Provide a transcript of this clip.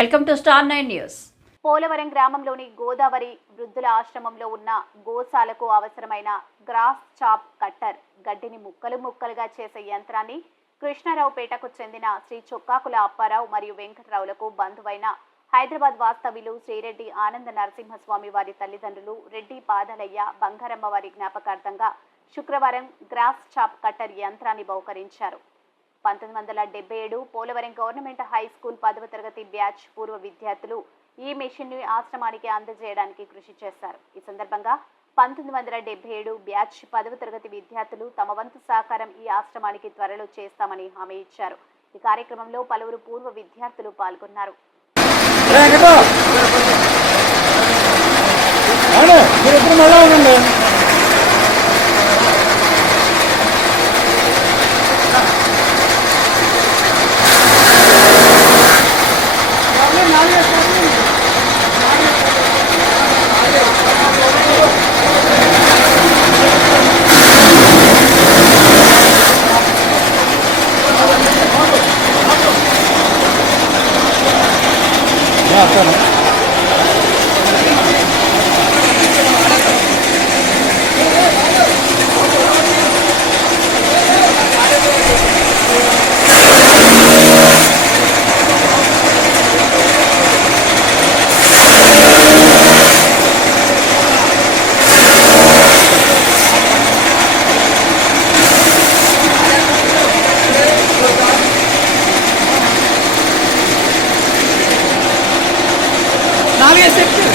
Welcome to star nine news. Polavaram గ్రామంలోని గోదావరి వృద్ధుల ఆశ్రమంలో ఉన్న గోశాలకు అవసరమైన గ్రాస్ చాప్ కట్టర్ గడ్డిని ముక్కలు ముక్కలుగా చేసే యంత్రాన్ని కృష్ణారావుపేటకు చెందిన శ్రీ చొక్కాకుల అప్పారావు మరియు వెంకటరావులకు బంధువైన హైదరాబాద్ వాస్తవ్యులు శ్రీరెడ్డి ఆనంద నరసింహస్వామి వారి తల్లిదండ్రులు రెడ్డి పాదలయ్య బంగారమ్మ వారి జ్ఞాపకార్థంగా శుక్రవారం గ్రాస్ చాప్ కట్టర్ యంత్రాన్ని బహుకరించారు. పంతొమ్మిది వందల డెబ్బై ఏడు పోలవరం గవర్నమెంట్ హై స్కూల్ పదవ తరగతి బ్యాచ్ పూర్వ విద్యార్థులు ఈ మిషన్ని ఆశ్రమానికి అందజేయడానికి కృషి చేశారు. ఈ సందర్భంగా పంతొమ్మిది వందల డెబ్బై ఏడు బ్యాచ్ పదవ తరగతి విద్యార్థులు తమ వంతు సహకారం ఈ ఆశ్రమానికి త్వరలో చేస్తామని హామీ ఇచ్చారు. ఈ కార్యక్రమంలో పలువురు పూర్వ విద్యార్థులు పాల్గొన్నారు. ఉండండి? hacer. চালিয়ে এসেছে